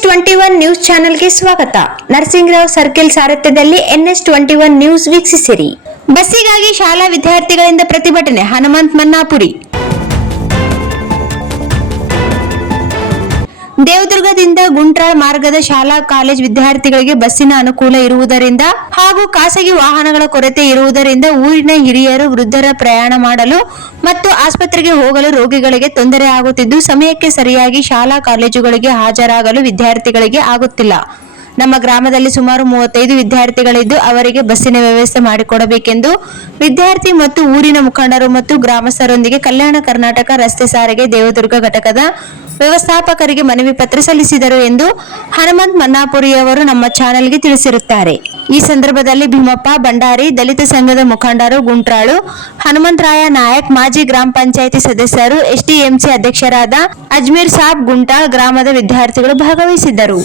NS21 news ಚಾನೆಲ್ಗೆ ಸ್ವಾಗತ. Narasingarao circle ಸಾರಥ್ಯದಲ್ಲಿ NS21 ನ್ಯೂಸ್ ವೀಕ್ಷಿಸಿರಿ. ಬಸ್ಸಿಗಾಗಿ ಶಾಲಾ ವಿದ್ಯಾರ್ಥಿಗಳಿಂದ ಪ್ರತಿಭಟನೆ. ಹನುಮಂತ್ ಮನ್ನಾಪುರಿ. ದೇವದುರ್ಗದಿಂದ ಗುಂಟ್ರಾಳ್ ಮಾರ್ಗದ ಶಾಲಾ ಕಾಲೇಜ್ ವಿದ್ಯಾರ್ಥಿಗಳಿಗೆ ಬಸ್ಸಿನ ಅನುಕೂಲ ಇರುವುದರಿಂದ ಹಾಗೂ ಖಾಸಗಿ ವಾಹನಗಳ ಕೊರತೆ ಇರುವುದರಿಂದ ಊರಿನ ಹಿರಿಯರು ವೃದ್ಧರ ಪ್ರಯಾಣ ಮಾಡಲು ಮತ್ತು ಆಸ್ಪತ್ರೆಗೆ ಹೋಗಲು ರೋಗಿಗಳಿಗೆ ತೊಂದರೆ ಆಗುತ್ತಿದ್ದು ಸಮಯಕ್ಕೆ ಸರಿಯಾಗಿ ಶಾಲಾ ಕಾಲೇಜುಗಳಿಗೆ ಹಾಜರಾಗಲು ವಿದ್ಯಾರ್ಥಿಗಳಿಗೆ ಆಗುತ್ತಿಲ್ಲ. ನಮ್ಮ ಗ್ರಾಮದಲ್ಲಿ ಸುಮಾರು 35 ವಿದ್ಯಾರ್ಥಿಗಳಿದ್ದು ಅವರಿಗೆ ಬಸ್ಸಿನ ವ್ಯವಸ್ಥೆ ಮಾಡಿಕೊಡಬೇಕೆಂದು ವಿದ್ಯಾರ್ಥಿ ಮತ್ತು ಊರಿನ ಮುಖಂಡರು ಮತ್ತು ಗ್ರಾಮಸ್ಥರೊಂದಿಗೆ ಕಲ್ಯಾಣ ಕರ್ನಾಟಕ ರಸ್ತೆ ಸಾರಿಗೆ ದೇವದುರ್ಗ ಘಟಕದ ವ್ಯವಸ್ಥಾಪಕರಿಗೆ ಮನವಿ ಪತ್ರ ಸಲ್ಲಿಸಿದರು ಎಂದು ಹನುಮಂತ್ ಮನ್ನಾಪುರಿಯವರು ನಮ್ಮ ಚಾನೆಲ್ಗೆ ತಿಳಿಸಿರುತ್ತಾರೆ. ಈ ಸಂದರ್ಭದಲ್ಲಿ ಭೀಮಪ್ಪ ಭಂಡಾರಿ, ದಲಿತ ಸಂಘದ ಮುಖಂಡರು ಗುಂಟ್ರಾಳು, ಹನುಮಂತರಾಯ ನಾಯಕ್, ಮಾಜಿ ಗ್ರಾಮ ಪಂಚಾಯಿತಿ ಸದಸ್ಯರು, SDMC ಅಧ್ಯಕ್ಷರಾದ ಅಜ್ಮೀರ್ ಸಾಬ್ ಗುಂಟಾ, ಗ್ರಾಮದ ವಿದ್ಯಾರ್ಥಿಗಳು ಭಾಗವಹಿಸಿದ್ದರು.